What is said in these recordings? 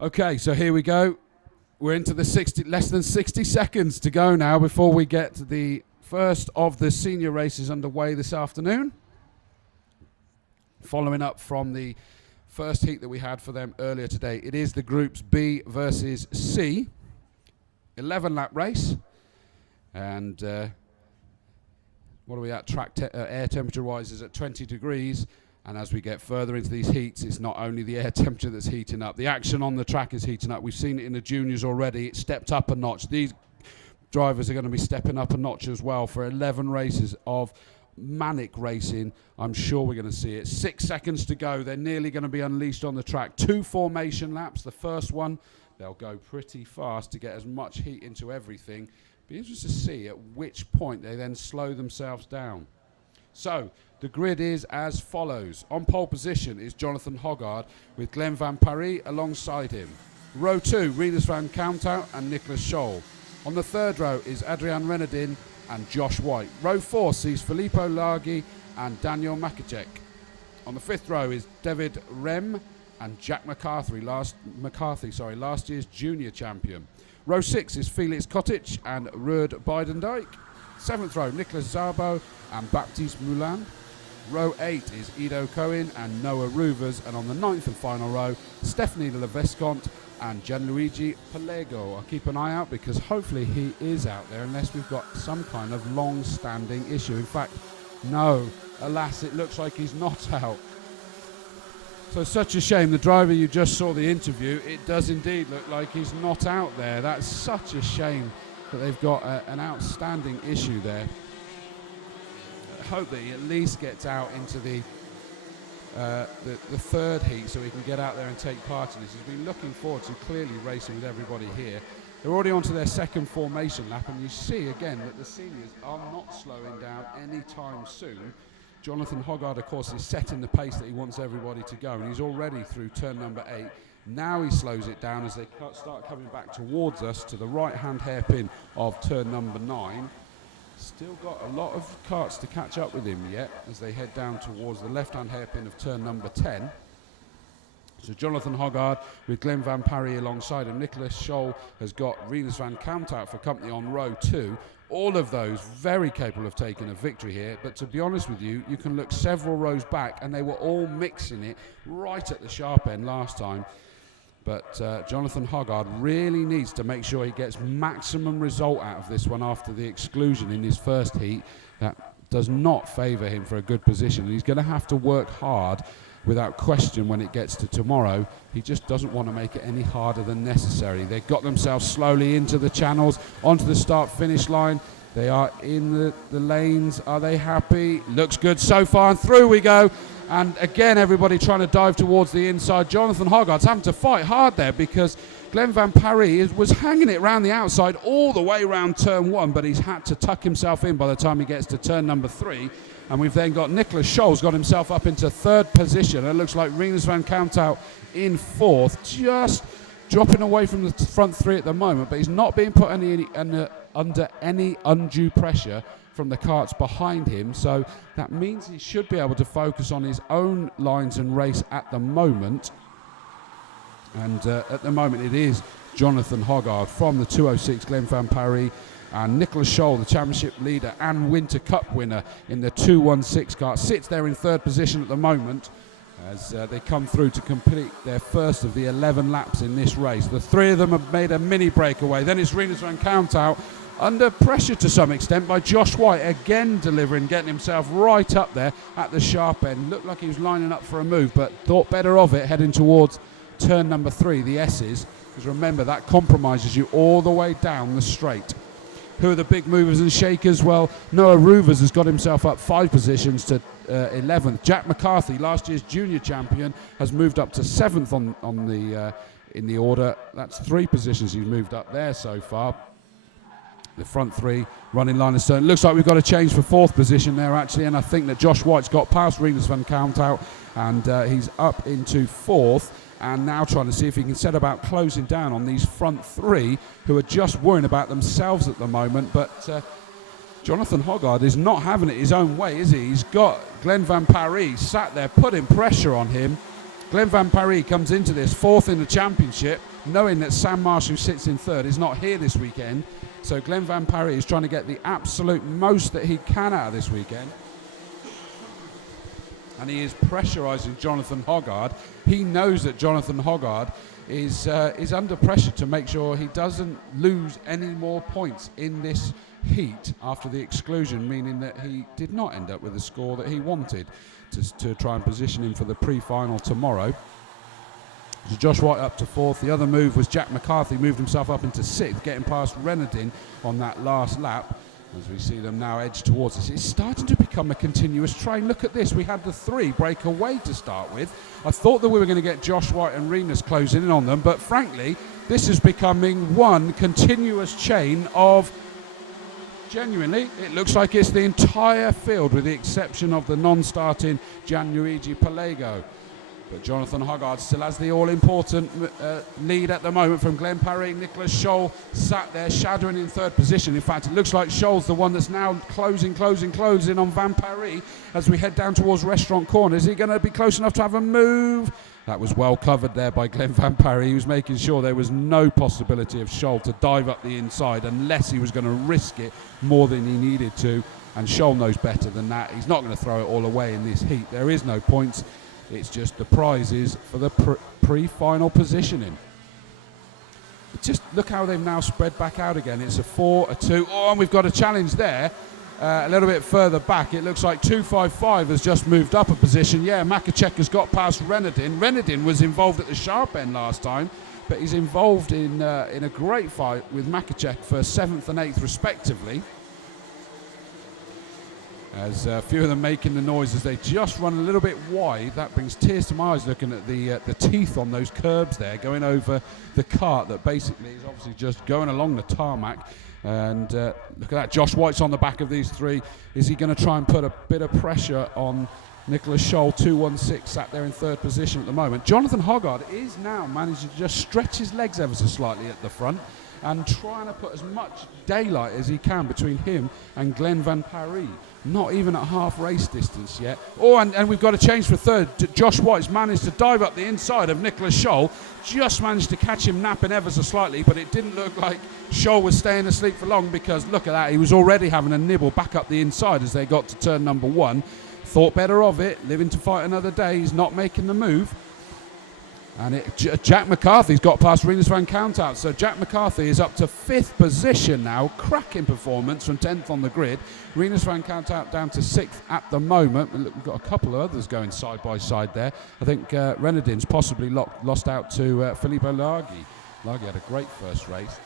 Okay, so here we go. We're into the less than 60 seconds to go now before we get to the first of the senior races underway this afternoon. Following up from the first heat that we had for them earlier today, it is the groups B versus C, 11-lap race, and what are we at? Air temperature rises at 20 degrees. And as we get further into these heats, it's not only the air temperature that's heating up. The action on the track is heating up. We've seen it in the juniors already. It's stepped up a notch. These drivers are going to be stepping up a notch as well for 11 races of manic racing. I'm sure we're going to see it. 6 seconds to go. They're nearly going to be unleashed on the track. 2 formation laps. The first one, they'll go pretty fast to get as much heat into everything. Be interested to see at which point they then slow themselves down. So, the grid is as follows. On pole position is Jonathan Hoggard with Glenn Van Paris alongside him. Row 2, Rinus van Counthout and Nicholas Scholl. On the third row is Adrian Renadin and Josh White. Row 4 sees Filippo Laghi and Daniel Makicek. On the fifth row is David Rem and Jack McCarthy, last year's junior champion. Row 6 is Felix Kotic and Ruud Beidendijk. Seventh row, Nicholas Szabo and Baptiste Moulin. Row 8 is Ido Cohen and Noah Ruvers, and on the ninth and final row, Stephanie Levescont and Gianluigi Pelego. I'll keep an eye out because hopefully he is out there unless we've got some kind of long-standing issue. In fact, no, alas, it looks like he's not out. So such a shame. The driver you just saw the interview, it does indeed look like he's not out there. That's such a shame that they've got an outstanding issue there. Hope that he at least gets out into the third heat so he can get out there and take part in this. He's been looking forward to clearly racing with everybody here. They're already onto their second formation lap, and you see again that the seniors are not slowing down anytime soon. Jonathan Hoggard, of course, is setting the pace that he wants everybody to go, and he's already through turn number 8. Now he slows it down as they start coming back towards us to the right-hand hairpin of turn number 9. Still got a lot of karts to catch up with him yet as they head down towards the left-hand hairpin of turn number 10. So Jonathan Hoggard with Glenn Van Paris alongside him. Nicholas Scholl has got Rinus van Counthout for company on row 2. All of those very capable of taking a victory here, but to be honest with you, you can look several rows back and they were all mixing it right at the sharp end last time. But Jonathan Hoggard really needs to make sure he gets maximum result out of this one after the exclusion in his first heat. That does not favour him for a good position. And he's going to have to work hard without question when it gets to tomorrow. He just doesn't want to make it any harder than necessary. They've got themselves slowly into the channels, onto the start-finish line. They are in the lanes. Are they happy? Looks good so far, and through we go. And again, everybody trying to dive towards the inside. Jonathan Hoggard's having to fight hard there because Glenn Van Paris was hanging it around the outside all the way around turn 1, but he's had to tuck himself in by the time he gets to turn number 3. And we've then got Nicholas Scholl's got himself up into third position. It looks like Rinus van Counthout in fourth, just dropping away from the front 3 at the moment, but he's not being put under any undue pressure from the karts behind him, so that means he should be able to focus on his own lines and race at the moment. And at the moment it is Jonathan Hoggard from the 206 Glenn Van Paris and Nicholas Scholl, the championship leader and Winter Cup winner in the 216 car, sits there in third position at the moment as they come through to complete their first of the 11 laps in this race. The 3 of them have made a mini breakaway. Then it's Rinus van Counthout under pressure to some extent by Josh White, again delivering, getting himself right up there at the sharp end. Looked like he was lining up for a move, but thought better of it heading towards turn number 3, the S's, because remember that compromises you all the way down the straight. Who are the big movers and shakers? Well, Noah Ruvers has got himself up 5 positions to 11th. Jack McCarthy, last year's junior champion, has moved up to 7th in the order. That's 3 positions he's moved up there so far. The front 3 running line of stone. Looks like we've got a change for 4th position there actually, and I think that Josh White's got past Rinus van Counthout and he's up into 4th. And now trying to see if he can set about closing down on these front 3 who are just worrying about themselves at the moment. But Jonathan Hoggard is not having it his own way, is he? He's got Glenn Van Paris sat there putting pressure on him. Glenn Van Parijs comes into this 4th in the championship, knowing that Sam Marsh, who sits in 3rd, is not here this weekend. So Glenn Van Parijs is trying to get the absolute most that he can out of this weekend. And he is pressurising Jonathan Hoggard. He knows that Jonathan Hoggard is under pressure to make sure he doesn't lose any more points in this heat after the exclusion, meaning that he did not end up with the score that he wanted to try and position him for the pre-final tomorrow. So Josh White up to 4th. The other move was Jack McCarthy moved himself up into 6th, getting past Renardin on that last lap. As we see them now edge towards us, it's starting to become a continuous train. Look at this, we had the 3 break away to start with. I thought that we were going to get Josh White and Renus closing in on them, but frankly, this is becoming one continuous chain of, genuinely, it looks like it's the entire field with the exception of the non-starting Gianluigi Pelego. But Jonathan Hoggard still has the all-important lead at the moment from Glenn Parijs. Nicholas Scholl sat there shadowing in 3rd position. In fact, it looks like Scholl's the one that's now closing on Van Parijs as we head down towards Restaurant Corner. Is he going to be close enough to have a move? That was well covered there by Glenn Van Parijs. He was making sure there was no possibility of Scholl to dive up the inside unless he was going to risk it more than he needed to. And Scholl knows better than that. He's not going to throw it all away in this heat. There is no points. It's just the prizes for the pre-final positioning. Just look how they've now spread back out again. It's a 4, a 2. Oh, and we've got a challenge there. A little bit further back. It looks like 255 has just moved up a position. Yeah, Makacek has got past Renardin. Renardin was involved at the sharp end last time, but he's involved in a great fight with Makacek for 7th and 8th respectively. As a few of them making the noise as they just run a little bit wide. That brings tears to my eyes looking at the teeth on those curbs there, going over the cart that basically is obviously just going along the tarmac. And look at that, Josh White's on the back of these 3. Is he going to try and put a bit of pressure on Nicholas Scholl? 216 sat there in 3rd position at the moment. Jonathan Hoggard is now managing to just stretch his legs ever so slightly at the front and trying to put as much daylight as he can between him and Glenn Van Parijs. Not even at half race distance yet. Oh, and we've got a change for 3rd. Josh White's managed to dive up the inside of Nicholas Scholl. Just managed to catch him napping ever so slightly, but it didn't look like Scholl was staying asleep for long because look at that, he was already having a nibble back up the inside as they got to turn number 1. Thought better of it, living to fight another day. He's not making the move. And Jack McCarthy's got past Renus Van Countout. So Jack McCarthy is up to 5th position now. Cracking performance from 10th on the grid. Renus Van Countout down to 6th at the moment. And look, we've got a couple of others going side by side there. I think Renardin's possibly lost out to Filippo Larghi. Larghi had a great first race.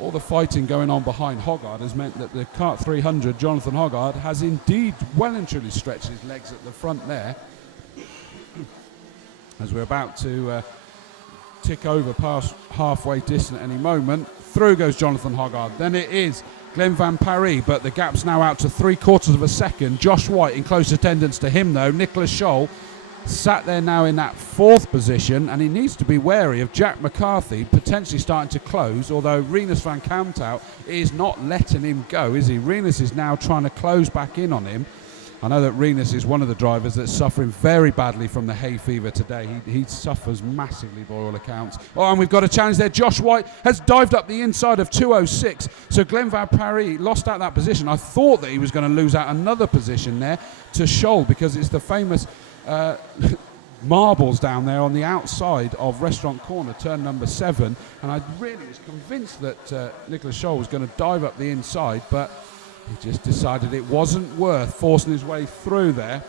All the fighting going on behind Hoggard has meant that the Kart 300, Jonathan Hoggard, has indeed well and truly stretched his legs at the front there. As we're about to tick over past halfway distance at any moment. Through goes Jonathan Hoggard. Then it is Glenn Van Parijs, but the gap's now out to 3/4 of a second. Josh White in close attendance to him though. Nicholas Scholl sat there now in that 4th position, and he needs to be wary of Jack McCarthy potentially starting to close, although Renus Van Countout is not letting him go, is he? Renus is now trying to close back in on him. I know that Renus is one of the drivers that's suffering very badly from the hay fever today. He suffers massively by all accounts. Oh, and we've got a challenge there. Josh White has dived up the inside of 206. So Glenn Van Parijs lost out that position. I thought that he was going to lose out another position there to Scholl because it's the famous marbles down there on the outside of Restaurant Corner, turn number 7. And I really was convinced that Nicholas Scholl was going to dive up the inside, but he just decided it wasn't worth forcing his way through there.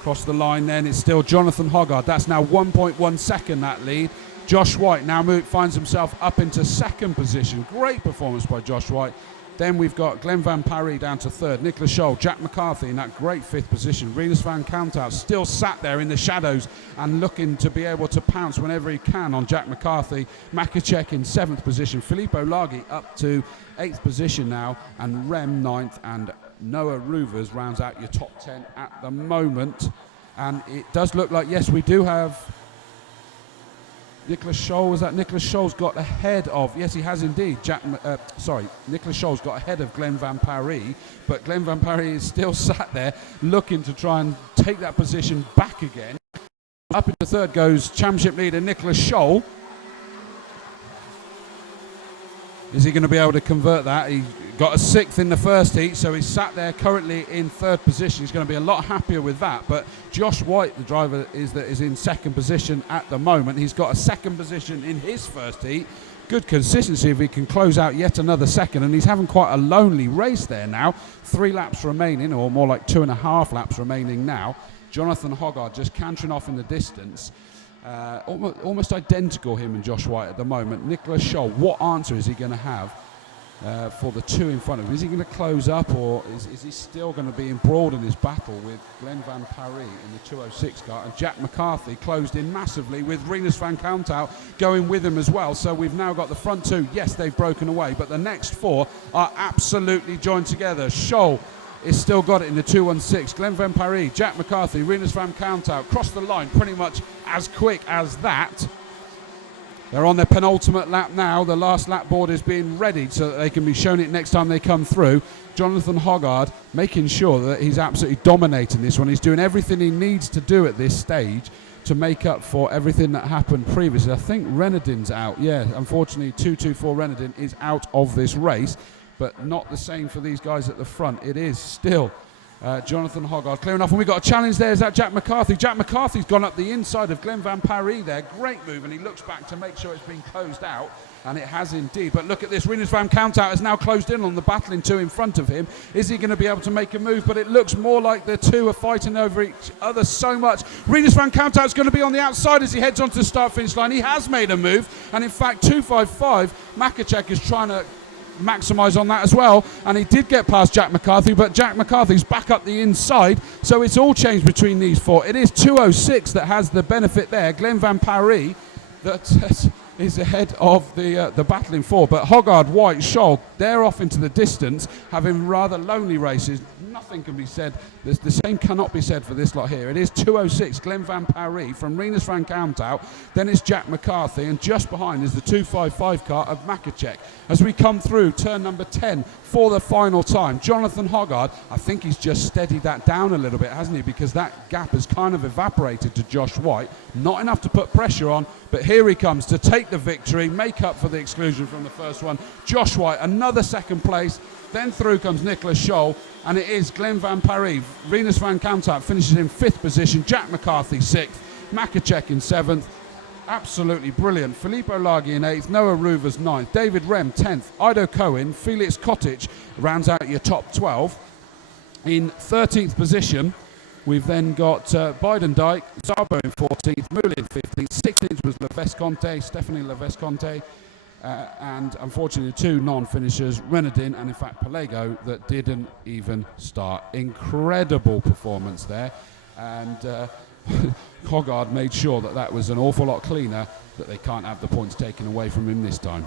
Across the line then, it's still Jonathan Hoggard. That's now 1.1 second, that lead. Josh White now finds himself up into 2nd position. Great performance by Josh White. Then we've got Glenn Van Parijs down to 3rd. Nicholas Scholl, Jack McCarthy in that great 5th position. Renus Van Countout still sat there in the shadows and looking to be able to pounce whenever he can on Jack McCarthy. Makacek in 7th position. Filippo Larghi up to 8th position now. And Rem 9th. And Noah Ruvers rounds out your top 10 at the moment. And it does look like, yes, we do have Nicholas Scholl, was that Nicholas Scholl's got ahead of, yes he has indeed, Nicholas Scholl's got ahead of Glenn Van Paris, but Glenn Van Paris is still sat there looking to try and take that position back again. Up into third goes championship leader Nicholas Scholl. Is he going to be able to convert that? He got a 6th in the first heat, so he's sat there currently in 3rd position. He's going to be a lot happier with that. But Josh White, the driver, is in 2nd position at the moment. He's got a 2nd position in his first heat. Good consistency if he can close out yet another 2nd, and he's having quite a lonely race there now. 3 laps remaining, or more like 2.5 laps remaining now. Jonathan Hoggard just cantering off in the distance. Almost identical, him and Josh White at the moment. Nicholas Scholl, what answer is he going to have for the 2 in front of him? Is he going to close up, or is he still going to be embroiled in his battle with Glenn Van Paris in the 206 car? And Jack McCarthy closed in massively with Rinus van Counthout going with him as well. So we've now got the front 2. Yes, they've broken away, but the next 4 are absolutely joined together. Scholl is still got it in the 216. Glenn Van Paris, Jack McCarthy, Rinus van Counthout crossed the line pretty much as quick as that. They're on their penultimate lap now. The last lap board is being readied so that they can be shown it next time they come through. Jonathan Hoggard making sure that he's absolutely dominating this one. He's doing everything he needs to do at this stage to make up for everything that happened previously. I think Renardin's out. Yeah, unfortunately 224 Renardin is out of this race. But not the same for these guys at the front. It is still Jonathan Hoggard clearing off. And we've got a challenge there. Is that Jack McCarthy? Jack McCarthy's gone up the inside of Glenn Van Paris there. Great move. And he looks back to make sure it's been closed out. And it has indeed. But look at this. Rinus van Counthout has now closed in on the battling 2 in front of him. Is he going to be able to make a move? But it looks more like the 2 are fighting over each other so much. Rinus van Counthout's going to be on the outside as he heads onto the start-finish line. He has made a move. And in fact, 255, Makacek is trying to maximise on that as well, and he did get past Jack McCarthy, but Jack McCarthy's back up the inside, so it's all changed between these 4. It is 206 that has the benefit there. Glenn Van Paris that is ahead of the battling 4, but Hoggard, White, Scholl, they're off into the distance, having rather lonely races. Nothing can be said. The same cannot be said for this lot here. It is 206, Glenn Van Paris from Rinus van Counthout. Then it's Jack McCarthy, and just behind is the 255 car of Makacek. As we come through turn number 10 for the final time, Jonathan Hoggard, I think he's just steadied that down a little bit, hasn't he? Because that gap has kind of evaporated to Josh White. Not enough to put pressure on, but here he comes to take the victory, make up for the exclusion from the first one. Josh White, another 2nd place. Then through comes Nicholas Scholl, and it is Glenn Van Paris. Rinus van Counthout finishes in 5th position. Jack McCarthy 6th. Makacek in 7th. Absolutely brilliant. Filippo Laghi in 8th. Noah Ruvers 9th. David Rem 10th. Ido Cohen, Felix Kotic rounds out your top 12. In 13th position, we've then got Biden Dyke, Zabo in 14th, Moulin 15th. 16th was Levesconte, Stephanie Levesconte. And unfortunately 2 non-finishers, Renardin and in fact Pelego, that didn't even start. Incredible performance there, and Hoggard made sure that was an awful lot cleaner, that they can't have the points taken away from him this time.